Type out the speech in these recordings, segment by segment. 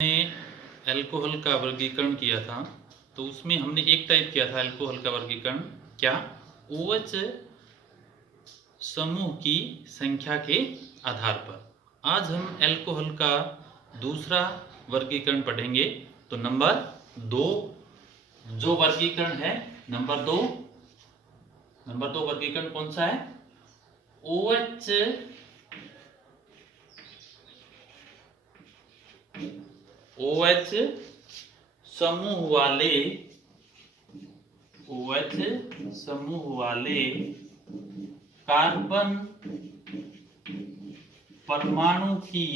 ने अल्कोहल का वर्गीकरण किया था, तो उसमें हमने एक टाइप किया था अल्कोहल का वर्गीकरण, क्या OH समूह की संख्या के आधार पर। आज हम अल्कोहल का दूसरा वर्गीकरण पढ़ेंगे। तो नंबर 2 जो वर्गीकरण है, नंबर दो वर्गीकरण कौन सा है? OH समूह वाले कार्बन परमाणु की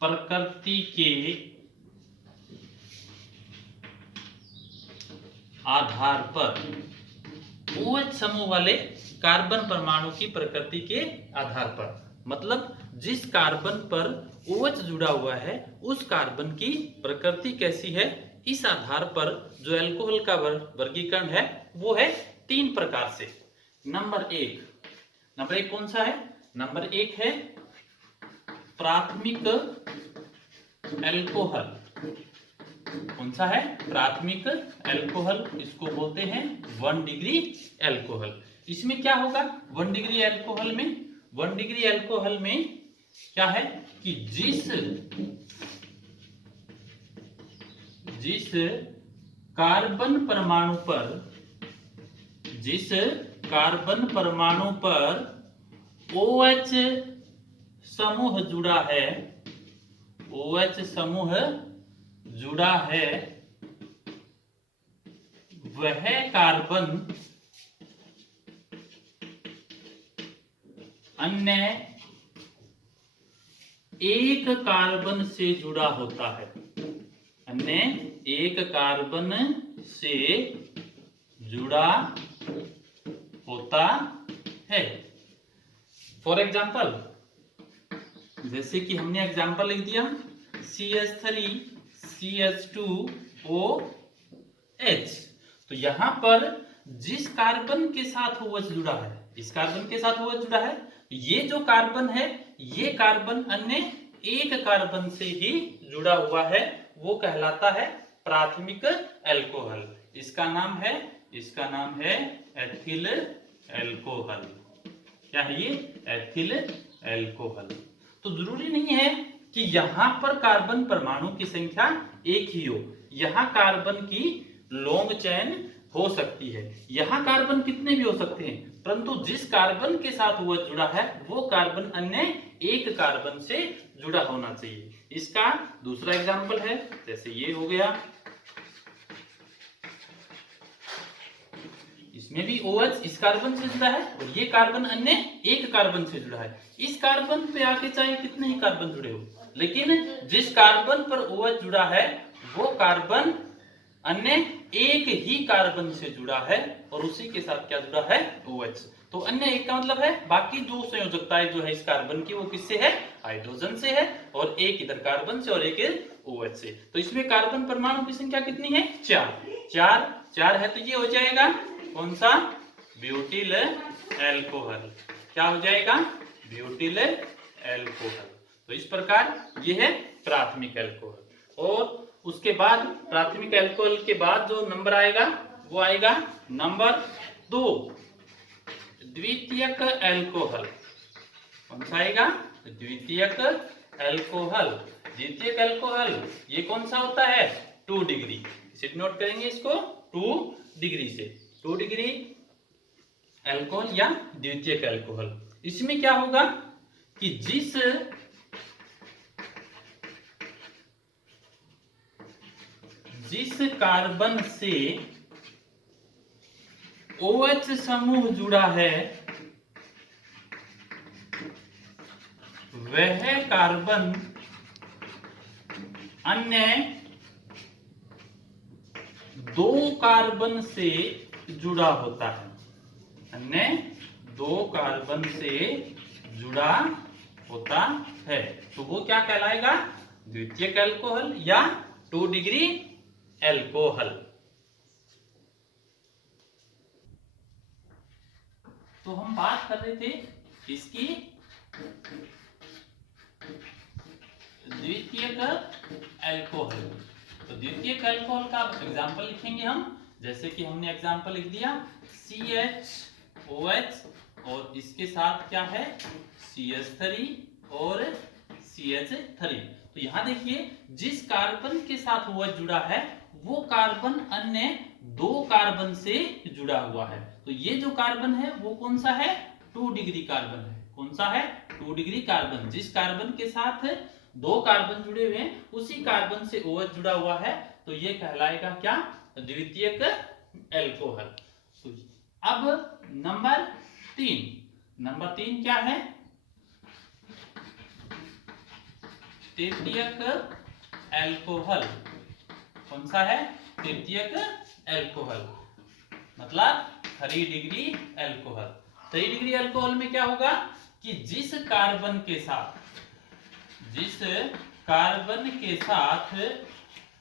प्रकृति के आधार पर। OH समूह वाले कार्बन परमाणु की प्रकृति के आधार पर, मतलब जिस कार्बन पर OH जुड़ा हुआ है उस कार्बन की प्रकृति कैसी है, इस आधार पर जो अल्कोहल का वर्गीकरण है वो है 3 प्रकार से। नंबर एक कौन सा है? नंबर 1 है प्राथमिक अल्कोहल। कौन सा है? प्राथमिक अल्कोहल। इसको बोलते हैं 1 डिग्री अल्कोहल। इसमें क्या होगा 1 डिग्री अल्कोहल में? 1 डिग्री अल्कोहल में क्या है कि जिस कार्बन परमाणु पर OH समूह जुड़ा है, वह कार्बन अन्य एक कार्बन से जुड़ा होता है। फॉर एग्जाम्पल, जैसे कि हमने एग्जाम्पल लिख दिया CH3CH2OH। तो यहां पर जिस कार्बन के साथ OH जुड़ा है, इस कार्बन के साथ OH जुड़ा है, ये जो कार्बन है ये कार्बन अन्य एक कार्बन से ही जुड़ा हुआ है, वो कहलाता है प्राथमिक अल्कोहल। इसका नाम है एथिल अल्कोहल। क्या है ये? Ethyl alcohol. तो जरूरी नहीं है कि यहां पर कार्बन परमाणु की संख्या एक ही हो, यहां कार्बन की लॉन्ग चेन हो सकती है, यहां कार्बन कितने भी हो सकते हैं, परंतु जिस कार्बन के साथ वो जुड़ा है वो कार्बन अन्य एक कार्बन से जुड़ा होना चाहिए। इसका दूसरा एग्जाम्पल है, जैसे ये हो गया, इसमें भी OH इस कार्बन से जुड़ा है और ये कार्बन अन्य एक कार्बन से जुड़ा है। इस कार्बन पे आके चाहे कितने ही कार्बन जुड़े हो, लेकिन जिस कार्बन पर OH जुड़ा है वो कार्बन अन्य एक ही कार्बन से जुड़ा है और उसी के साथ क्या जुड़ा है? OH। तो अन्य एक का मतलब है बाकी दो संयोजकताएं जो है इस कार्बन की वो किससे है? हाइड्रोजन से है, और एक इधर कार्बन से और एक OH से। तो इसमें कार्बन परमाणु की संख्या कितनी है? 4 है। तो ये हो जाएगा कौन सा? Butyl alcohol. क्या हो जाएगा? Butyl alcohol. तो इस प्रकार ये है प्राथमिक अल्कोहल। और उसके बाद प्राथमिक अल्कोहल के बाद जो नंबर आएगा वो आएगा नंबर 2, द्वितीयक अल्कोहल। कौन सा आएगा? द्वितीयक अल्कोहल ये कौन सा होता है? 2 डिग्री। इसे नोट करेंगे इसको 2 डिग्री से। 2 डिग्री अल्कोहल या द्वितीयक अल्कोहल। इसमें क्या होगा कि जिस कार्बन से OH समूह जुड़ा है वह कार्बन अन्य 2 कार्बन से जुड़ा होता है। तो वो क्या कहलाएगा? द्वितीयक अल्कोहल या 2 डिग्री अल्कोहल। तो हम बात कर रहे थे इसकी द्वितीयक अल्कोहल। तो द्वितीयक अल्कोहल का एग्जांपल लिखेंगे हम, जैसे कि हमने एग्जांपल लिख दिया CHOH और इसके साथ क्या है CH3 और CH3। तो यहाँ देखिए जिस कार्बन के साथ OH जुड़ा है वो कार्बन अन्य दो कार्बन से जुड़ा हुआ है। तो ये जो कार्बन है वो कौन सा है 2 डिग्री कार्बन है। कौन सा है 2 डिग्री कार्बन। जिस कार्बन के साथ दो कार्बन जुड़े हुए हैं उसी कार्बन से OH जुड़ा हुआ है, तो ये कहलाएगा क्या द्वितीयक अल्कोहल। तो अब नंबर 3 क्या है तृतीयक अल्कोहल। कौन सा है तृतीयक अल्कोहल, मतलब 3 डिग्री अल्कोहल। 3 डिग्री अल्कोहल में क्या होगा कि जिस कार्बन के साथ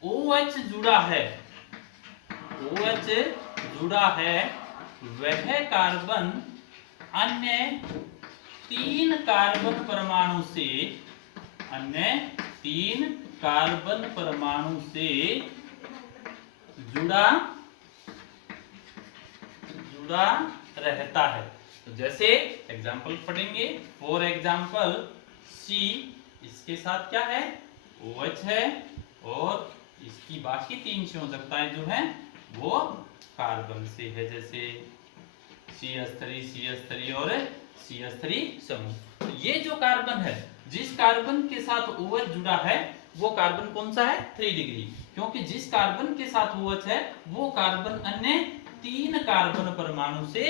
OH जुड़ा है वह कार्बन अन्य 3 कार्बन परमाणु से जुड़ा रहता है। तो जैसे एग्जांपल पढ़ेंगे, फॉर एग्जांपल C, इसके साथ क्या है OH है और इसकी बाकी 3 संयोजकताएं जो हैं वो कार्बन से है, जैसे CH3 और CH3 समूह। तो ये जो कार्बन है जिस कार्बन के साथ OH जुड़ा है वो कार्बन कौन सा है 3 डिग्री, क्योंकि जिस कार्बन के साथ OH है वो कार्बन अन्य 3 कार्बन परमाणु से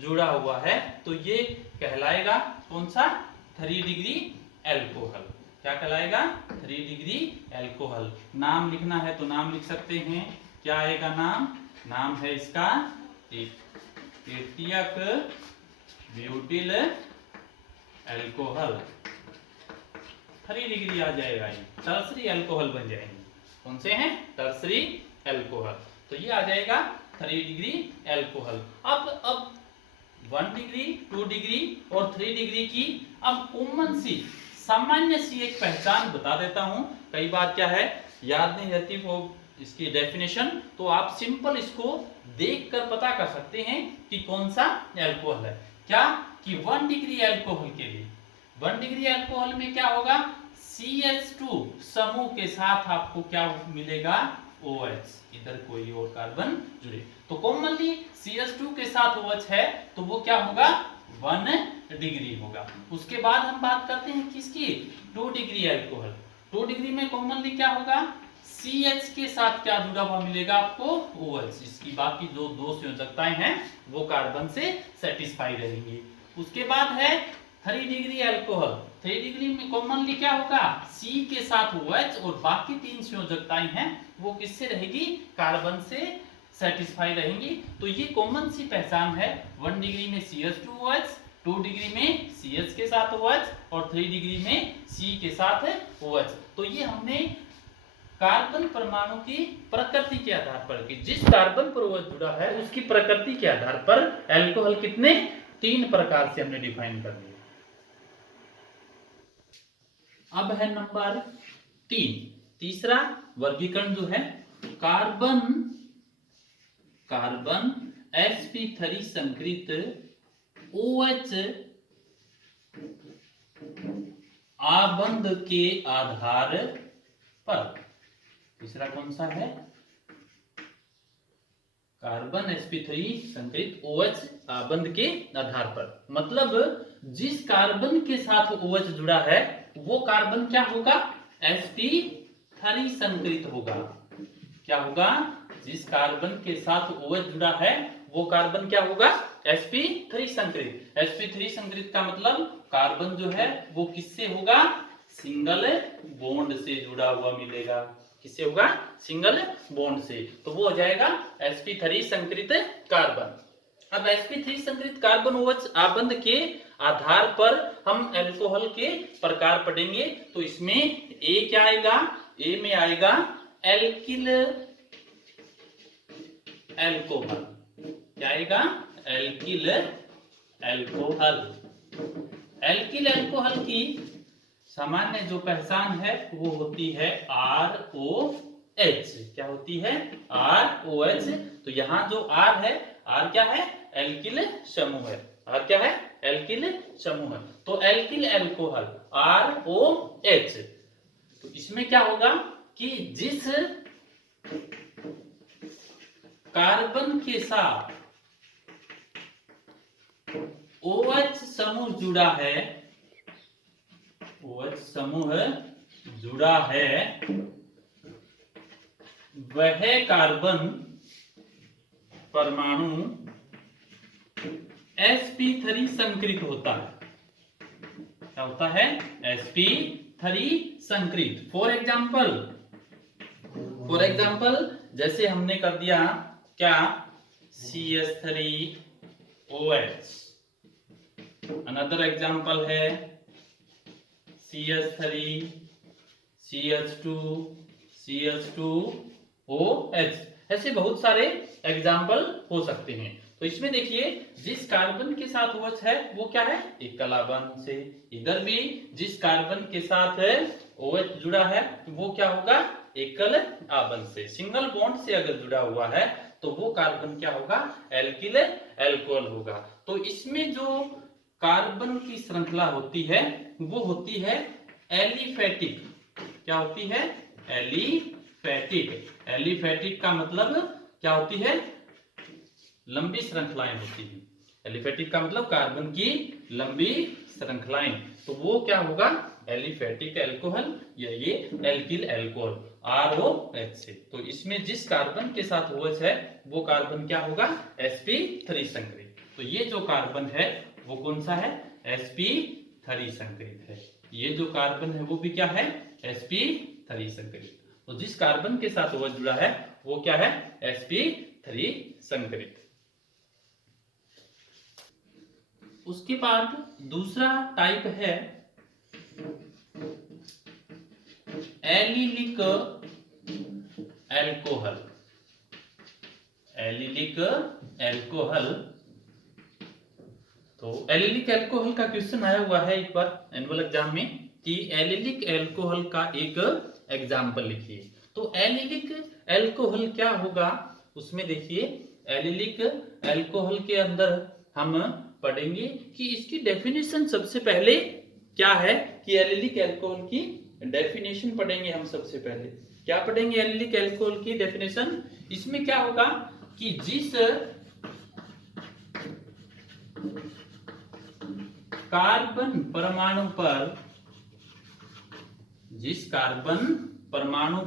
जुड़ा हुआ है। तो ये कहलाएगा कौन सा 3 डिग्री अल्कोहल। क्या कहलाएगा 3 डिग्री अल्कोहल। नाम लिखना है तो नाम लिख सकते हैं, क्या आएगा नाम है इसका तृतीयक ब्यूटिल अल्कोहल। 3 डिग्री आ जाएगा, ये टर्सरी अल्कोहल बन जाएंगे। कौन से हैं टर्सरी अल्कोहल। तो ये आ जाएगा 3 डिग्री अल्कोहल। अब 1 डिग्री 2 डिग्री और 3 डिग्री की अब कॉमन सी सामान्य सी एक पहचान बता देता हूं। कई बार क्या है याद नहीं रहती वो इसकी डेफिनेशन, तो आप सिंपल इसको देखकर पता कर सकते हैं कि कौन सा अल्कोहल है। क्या कि 1 डिग्री अल्कोहल के लिए 1 डिग्री अल्कोहल में क्या होगा CH2 समूह के साथ आपको क्या मिलेगा OH, इधर कोई और कार्बन जुड़े। तो कॉमनली CH2 के साथ OH है तो वो क्या होगा 1 डिग्री होगा। उसके बाद हम बात करते हैं किसकी 2 डिग्री अल्कोहल। 2 डिग्री में कॉमनली क्या होगा CH के साथ क्या जुड़ा हुआ मिलेगा आपको OH, इसकी बाकी जो दो संयोजकताएं हैं वो कार्बन से सेटिस्फाई रहेंगी। उसके बाद है 3 डिग्री अल्कोहल। 3 डिग्री में कॉमनली क्या होगा C के साथ OH और बाकी 3 संयोजकताएं हैं वो किससे रहेगी कार्बन से सेटिस्फाई रहेंगी। तो ये कॉमन सी पहचान है 1 डिग्री में CH2OH, 2 डिग्री में CH के साथ OH और 3 डिग्री में C के साथ OH। तो ये हमने कार्बन परमाणु की प्रकृति के आधार पर कि जिस कार्बन पर OH जुड़ा है उसकी प्रकृति के आधार पर अल्कोहल कितने 3 प्रकार से हमने डिफाइन कर दिया। अब है नंबर 3, तीसरा वर्गीकरण जो है कार्बन sp3 संकृत OH आबंध के आधार पर। तीसरा कौन सा है कार्बन sp3 संकृत OH आबंध के आधार पर, मतलब जिस कार्बन के साथ OH जुड़ा है वो कार्बन क्या होगा sp3 संकृत होगा। क्या होगा जिस कार्बन के साथ OH जुड़ा है वो कार्बन क्या होगा sp3 संकृत। sp3 संकृत का मतलब कार्बन जो है वो किससे होगा सिंगल बॉन्ड से जुड़ा हुआ मिलेगा। किससे होगा सिंगल बॉन्ड से, तो वो हो जाएगा sp3 संकृत कार्बन। अब sp3 संकृत कार्बन OH आबंध के आधार पर हम अल्कोहल के प्रकार पढ़ेंगे। तो इसमें A क्या आएगा, A में आएगा एल्किल अल्कोहल। क्या आएगा एल्किल अल्कोहल। एल्किल अल्कोहल की सामान्य जो पहचान है वो होती है ROH। क्या होती है? ROH। तो यहाँ जो R है, R क्या है? एल्किल समूह है। R क्या है? एल्किल समूह है। तो एल्किल एल्कोहल ROH। तो इसमें क्या होगा कि जिस कार्बन के साथ OH समूह जुड़ा है, OH समूह जुड़ा है, वह कार्बन परमाणु sp3 संकृत होता है। क्या होता है? sp3 संकृत। फॉर एग्जाम्पल जैसे हमने कर दिया क्या? CH3OH। अनदर एग्जाम्पल है CH3 CH2 CH2OH। ऐसे बहुत सारे एग्जाम्पल हो सकते हैं। तो इसमें देखिए जिस कार्बन के साथ OH है वो क्या है? एकल आबंध से। इधर भी जिस कार्बन के साथ OH जुड़ा है वो क्या होगा? एकल आबंध से। सिंगल बॉन्ड से अगर जुड़ा हुआ है तो वो कार्बन क्या होगा? एल्किल एल्कोहल होगा। तो इसमें जो कार्बन की श्रृंखला होती है वो होती है एलिफेटिक। क्या होती है? एलिफेटिक। एलिफेटिक का मतलब क्या होती है? लंबी श्रृंखलाएं होती हैं। एलिफेटिक का मतलब कार्बन की लंबी श्रृंखलाएं। तो वो क्या होगा? एलिफेटिक एल्कोहल या ये एल्किल एल्कोहल ROH से। तो इसमें जिस कार्बन के साथ OH है वो कार्बन क्या होगा? sp3 संकृत। तो ये जो कार्बन है वो कौन सा है? sp3 संकृत है। ये जो कार्बन है वो भी क्या है? sp3 संकृत। तो जिस कार्बन के साथ OH जुड़ा है वो क्या है? sp3 संकृत। उसके बाद दूसरा टाइप है एलिलिक एल्कोहल। Allylic alcohol. तो एलिलिक एल्कोहल का क्वेश्चन आया हुआ है एक बार एनुअल एग्जाम में कि एलिलिक एल्कोहल का एक एग्जाम्पल लिखिए। तो एलिलिक एल्कोहल क्या होगा उसमें देखिए, एलिलिक एल्कोहल के अंदर हम पढ़ेंगे कि इसकी डेफिनेशन सबसे पहले क्या है कि एलिलिक एल्कोहल की डेफिनेशन पढ़ेंगे हम सबसे पहले। क्या पढ़ेंगे एलिलिक एल्कोहल की डेफिनेशन? इसमें क्या होगा कि जिस कार्बन परमाणु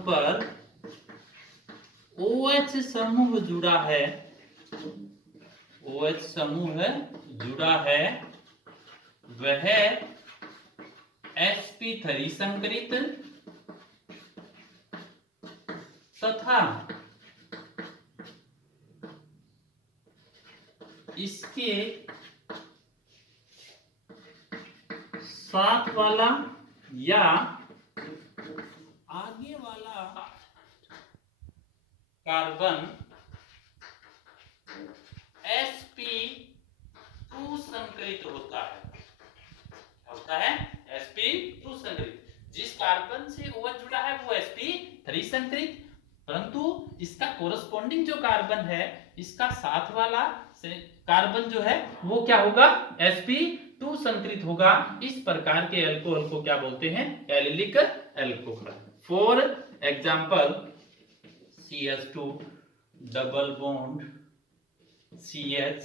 पर OH समूह जुड़ा है, OH समूह जुड़ा है, वह sp3 संकृत तथा इसके साथ वाला या आगे वाला कार्बन sp2 संकृत होता है। क्या होता है? sp2 संकृत। जिस कार्बन से OH जुड़ा है वो sp3 संकृत, परंतु इसका कोरस्पॉन्डिंग जो कार्बन है, इसका साथ वाला कार्बन जो है वो क्या होगा? sp2 संकृत होगा। इस प्रकार के एल्कोहल को क्या बोलते हैं? Allylic alcohol. For example CH2 double bond CH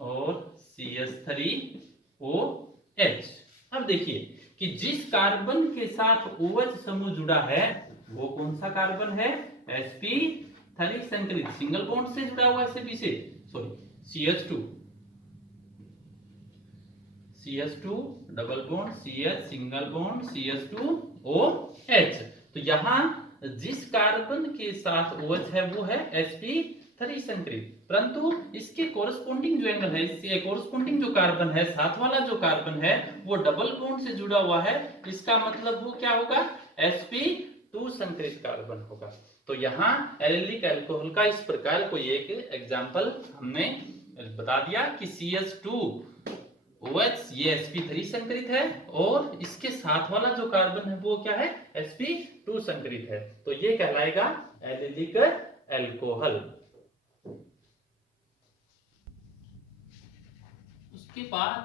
और CH3OH। अब देखिए कि जिस कार्बन के साथ OH समूह जुड़ा है वो कौन सा कार्बन है? sp3 संकृत। सिंगल बॉन्ड से जुड़ा हुआ है CH2 double bond CH single bond CH2OH। तो यहाँ जिस कार्बन के साथ OH है वो है sp3 संकृत, परंतु इसके कोरस्पॉन्डिंग जो एंगल है, इसके कोरस्पॉन्डिंग जो कार्बन है, साथ वाला जो कार्बन है वो डबल बॉन्ड से जुड़ा हुआ है। इसका मतलब वो क्या होगा? sp2 संकृत कार्बन होगा। तो यहाँ एलिलिक अल्कोहल का इस प्रकार कोई एक एग्जाम्पल हमने बता दिया कि CH2 OH ये sp3 संकरित है और इसके साथ वाला जो कार्बन है वो क्या है sp2 संकरित है, तो ये कहलाएगा एलिलिक एल्कोहल। उसके बाद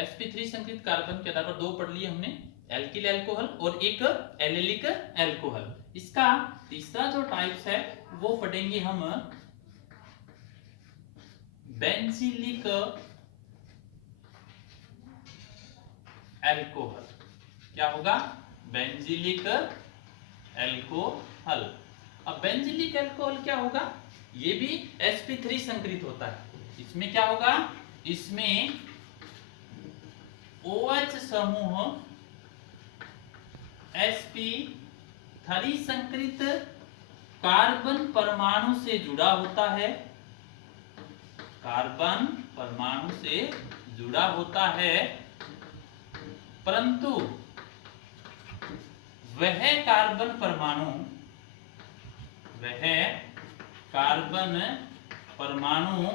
sp3 संकरित कार्बन के आधार पर दो पढ़ लिए हमने, एल्किल एल्कोहल और एक एलिलिक एल्कोहल। इसका तीसरा जो टाइप्स है वो पढ़ेंगे हम बेंजीलिक एल्कोहल। क्या होगा? Benzylic alcohol. अब बेंजीलिक एल्कोहल क्या होगा? ये भी sp3 संकरित होता है। इसमें क्या होगा? इसमें OH समूह sp3 संकरित कार्बन परमाणु से जुड़ा होता है, कार्बन परमाणु से जुड़ा होता है, परंतु वह कार्बन परमाणु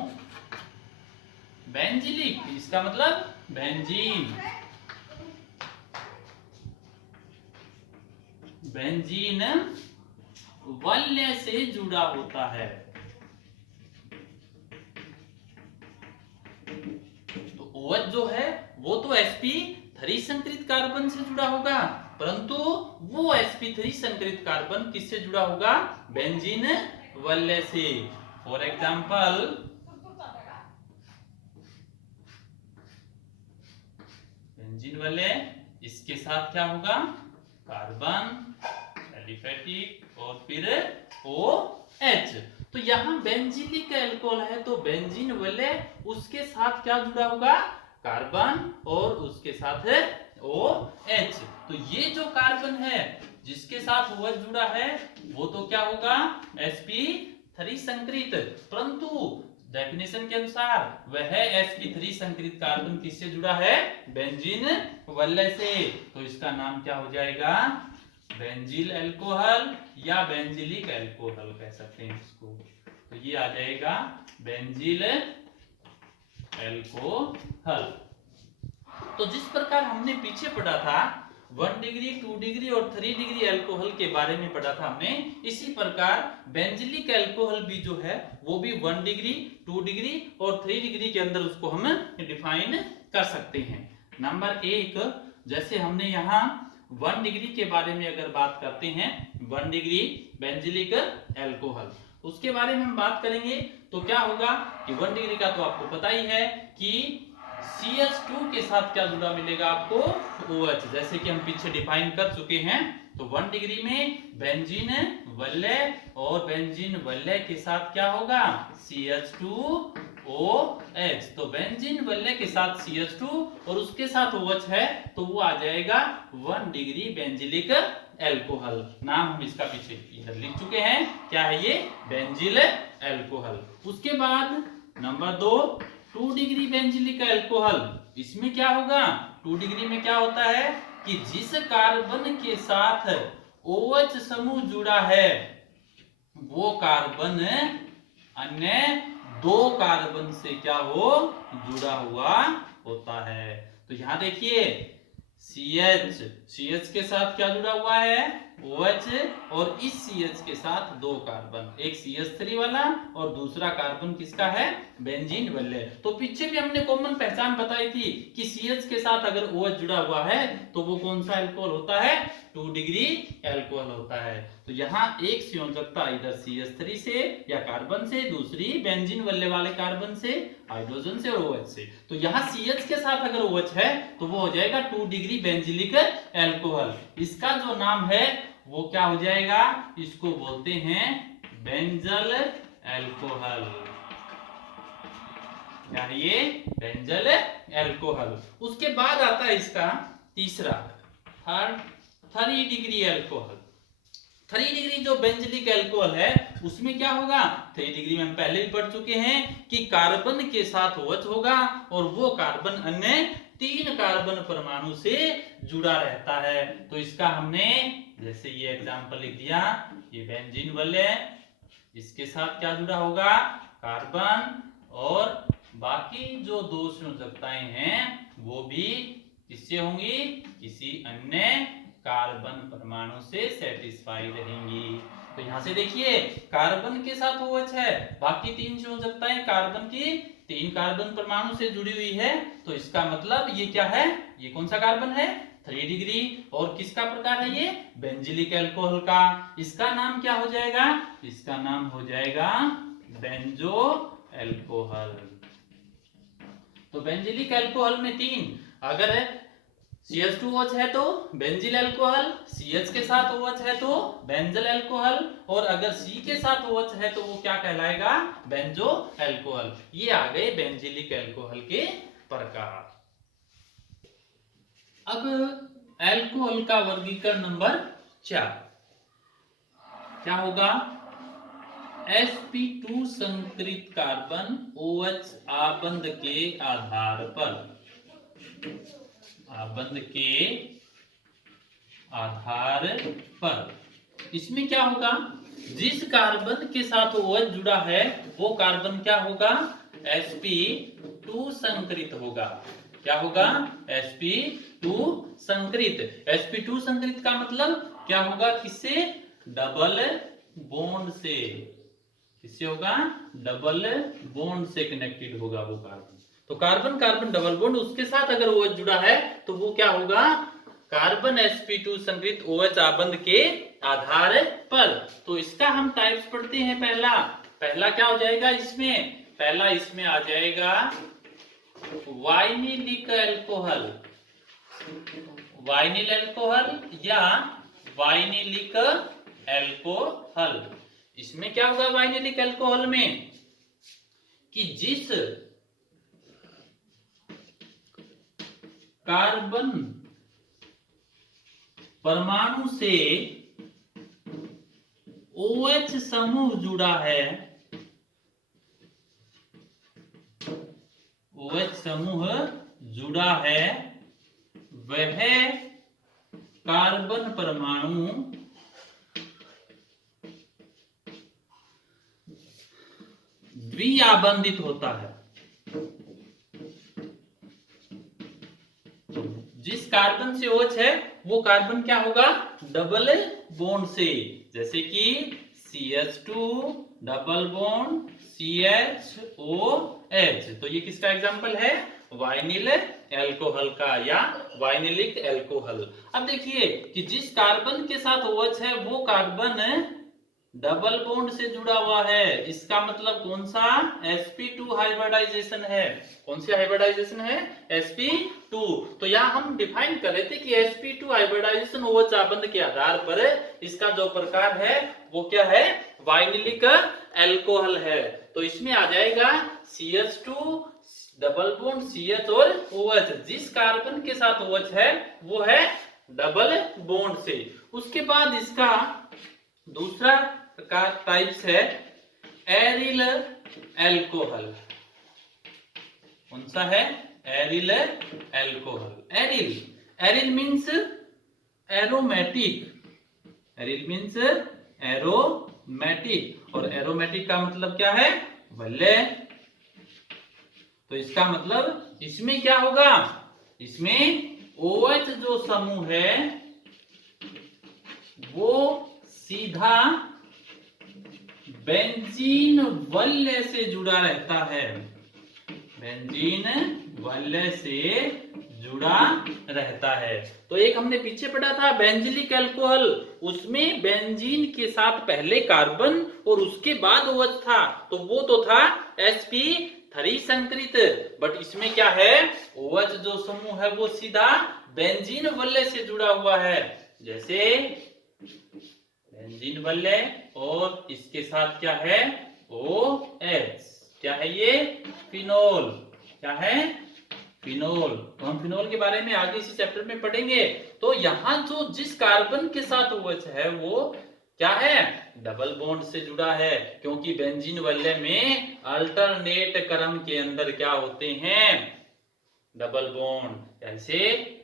बेंजीलिक, इसका मतलब बेंजीन वलय से जुड़ा होता है। तो OH जो है वो तो sp3 संकरित कार्बन से जुड़ा होगा, परंतु वो sp3 संकरित कार्बन किससे जुड़ा होगा? बेंजीन वलय से। फॉर एग्जाम्पल बेंजीन वलय, इसके साथ क्या होगा? कार्बन एलिफेटिक और फिर OH। तो यहाँ बेंजीलिक अल्कोहल है तो बेंजीन वलय, उसके साथ क्या जुड़ा होगा? कार्बन और उसके साथ है OH। तो ये जो कार्बन है जिसके साथ OH जुड़ा है वो तो क्या होगा? sp3 संकरित, परंतु डेफिनेशन के अनुसार वह sp3 संकरित कार्बन किससे जुड़ा है? बेंजीन वलय से। तो इसका नाम क्या हो जाएगा? बेंजील अल्कोहल या बेंजीलिक अल्कोहल कह सकते हैं इसको। तो ये आ जाएगा बेंजील अल्कोहल। तो जिस प्रकार हमने पीछे पढ़ा था 1 डिग्री 2 डिग्री और 3 डिग्री अल्कोहल के बारे में पढ़ा था हमने, इसी प्रकार बेंजीलिक अल्कोहल भी जो है वो भी 1 डिग्री 2 डिग्री और 3 डिग्री के अंदर उसको हम डिफाइन कर सकते हैं। नंबर 1, जैसे हमने यहाँ 1 डिग्री के बारे में अगर बात करते हैं, 1 डिग्री बेंजीलिक अल्कोहल, उसके बारे में हम बात करेंगे तो क्या होगा कि 1 डिग्री का तो आपको पता ही है कि CH2 के साथ क्या जुड़ा मिलेगा आपको? OH, जैसे कि हम पीछे डिफाइन कर चुके हैं। तो 1 डिग्री में बेंजीन वलय और बेंजीन वलय के साथ क्या होगा? CH2OH। तो बेंजीन वलय के साथ CH2 और उसके साथ OH है तो वो आ जाएगा 1 डिग्री बेंजीलिक अल्कोहल। नाम हम इसका पीछे इधर लिख चुके हैं, क्या है ये? बेंजील अल्कोहल। उसके बाद नंबर 2, 2 डिग्री बेंजीलिक अल्कोहल। इसमें क्या होगा? 2 डिग्री में क्या होता है कि जिस कार्बन के साथ OH समूह जुड़ा है वो कार्बन अन्य 2 कार्बन से क्या हो? जुड़ा हुआ होता है। तो यहां देखिए CH के साथ क्या जुड़ा हुआ है? OH, और इस CH के साथ 2 कार्बन, एक CH3 वाला और दूसरा कार्बन किसका है? बेंजीन वलय। तो पीछे भी हमने कॉमन पहचान बताई थी कि CH के साथ अगर OH जुड़ा हुआ है तो वो कौन सा अल्कोहल होता है? 2 डिग्री अल्कोहल होता है। तो यहाँ एक संयोजकता इधर CH3 से या कार्बन से, दूसरी बेंजीन वलय वाले कार्बन से, हाइड्रोजन से और OH से। तो यहाँ CH के साथ अगर OH है तो वो हो जाएगा 2 डिग्री बेंजीलिक अल्कोहल। इसका जो नाम है वो क्या हो जाएगा? इसको बोलते हैं बेंजल अल्कोहल। क्या है ये? Benzyl alcohol. उसके बाद आता है इसका तीसरा, 3 डिग्री अल्कोहल। 3 डिग्री जो बेंजीलिक अल्कोहल है उसमें क्या होगा? 3 डिग्री में हम पहले भी पढ़ चुके हैं कि कार्बन के साथ OH होगा और वो कार्बन अन्य 3 कार्बन परमाणु से जुड़ा रहता है। तो इसका हमने जैसे ये एग्जांपल लिख दिया, ये बेंजीन वलय, इसके साथ क्या जुड़ा होगा? कार्बन और बाकी जो दो संयोजकताएं हैं वो भी किससे होंगी, किसी अन्य कार्बन परमाणु से सेटिस्फाई रहेंगी। तो यहां से देखिए कार्बन के साथ OH है, बाकी तीन संयोजकताएं कार्बन की तीन कार्बन परमाणु से जुड़ी हुई है, तो इसका मतलब ये क्या है, ये कौन सा कार्बन है, 3 डिग्री। और किसका प्रकार है ये, बेंजिलिक अल्कोहल का। इसका नाम क्या हो जाएगा, इसका नाम हो जाएगा बेंजो अल्कोहल। तो बेंजिलिक अल्कोहल में तीन, अगर CH2OH है तो बेंजिल अल्कोहल, CH के साथ OH है तो बेंजल अल्कोहल, और अगर C के साथ OH है तो वो क्या कहलाएगा, बेंजो अल्कोहल। ये आ गए बेंजिलिक अल्कोहल के प्रकार। अब अल्कोहल का वर्गीकरण नंबर 4 क्या होगा, sp2 संकरित कार्बन OH आबंध के आधार पर, आबंध के आधार पर इसमें क्या होगा, जिस कार्बन के साथ OH जुड़ा है वो कार्बन क्या होगा, sp2 संकरित होगा। क्या होगा, sp2 संकरित। sp2 संकरित का मतलब क्या होगा, किससे, डबल बॉन्ड से, किससे होगा, डबल बॉन्ड से कनेक्टेड होगा वो कार्बन। तो कार्बन कार्बन डबल बॉन्ड, उसके साथ अगर OH जुड़ा है तो वो क्या होगा, कार्बन sp2 संकरित OH आबंध के आधार पर। तो इसका हम टाइप्स पढ़ते हैं। पहला पहला क्या हो जाएगा इसमें, पहला इसमें आ जाएगा वाइनिलिक अल्कोहल, वाइनिल अल्कोहल या वाइनिलिक अल्कोहल। इसमें क्या होगा वाइनिलिक अल्कोहल में, कि जिस कार्बन परमाणु से OH समूह जुड़ा है, OH समूह जुड़ा है, वह कार्बन परमाणु द्विआबंधित होता है। जिस कार्बन से OH है वो कार्बन क्या होगा, डबल बॉन्ड से, जैसे कि CH2 डबल बॉन्ड CHOH। तो ये किसका एग्जांपल है, वाइनिल अल्कोहल का या वाइनिलिक अल्कोहल। अब देखिए कि जिस कार्बन के साथ OH है वो कार्बन डबल बॉन्ड से जुड़ा हुआ है, इसका मतलब कौन सा, sp2 हाइब्रिडाइजेशन है। कौन सी हाइब्रिडाइजेशन है, sp2। तो यहाँ हम डिफाइन कर रहे थे कि sp2 हाइब्रिडाइजेशन OH आबंध के आधार पर इसका जो प्रकार है वो क्या है, वाइनिलिक अल्कोहल है। तो इसमें आ जाएगा CH2 डबल बॉन्ड CH और OH, जिस कार्बन के साथ OH है वो है डबल बॉन्ड से। उसके बाद इसका दूसरा प्रकार टाइप्स है एरिल अल्कोहल। कौन सा है, aryl alcohol. Aryl, aryl means aromatic, aryl means aromatic, और एरोमेटिक का मतलब क्या है, वलय। तो इसका मतलब इसमें क्या होगा, इसमें OH जो समूह है वो सीधा बेंजीन वलय से जुड़ा रहता है, बेंजीन वलय से जुड़ा रहता है। तो एक हमने पीछे पढ़ा था बेंजिलिक अल्कोहल, उसमें बेंजीन के साथ पहले कार्बन और उसके बाद OH था, तो वो तो था sp3 संकरित। बट इसमें क्या है, OH जो समूह है वो सीधा बेंजीन वलय से जुड़ा हुआ है, जैसे बेंजीन वलय, और इसके साथ क्या है, OH। क्या है ये, फिनोल। क्या है, फिनोल। तो हम फिनोल के बारे में आगे इसी चैप्टर में पढ़ेंगे। तो यहाँ जो जिस कार्बन के साथ OH है वो क्या है, डबल बॉन्ड से जुड़ा है, क्योंकि बेंजीन वलय में अल्टरनेट क्रम के अंदर क्या होते हैं, डबल बॉन्ड। जैसे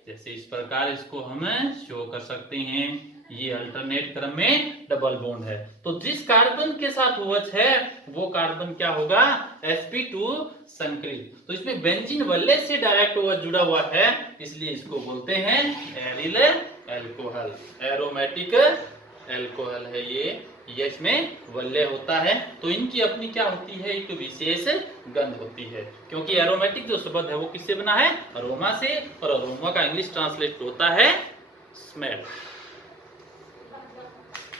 जैसे इस प्रकार इसको हम शो कर सकते हैं। ये अल्टरनेट क्रम में डबल बॉन्ड है। तो जिस कार्बन के साथ OH है वो कार्बन क्या होगा, sp2 संकरित। तो इसमें बेंजीन वल्ले से डायरेक्ट OH जुड़ा हुआ है, इसलिए इसको बोलते हैं एरिल अल्कोहल, एरोमेटिक अल्कोहल है ये इसमें वल्ले होता है। तो इनकी अपनी क्या होती है, एक विशेष गंध होती है, क्योंकि एरोमेटिक जो शब्द है वो किससे बना है, अरोमा से, और अरोमा का इंग्लिश ट्रांसलेट होता है स्मेल।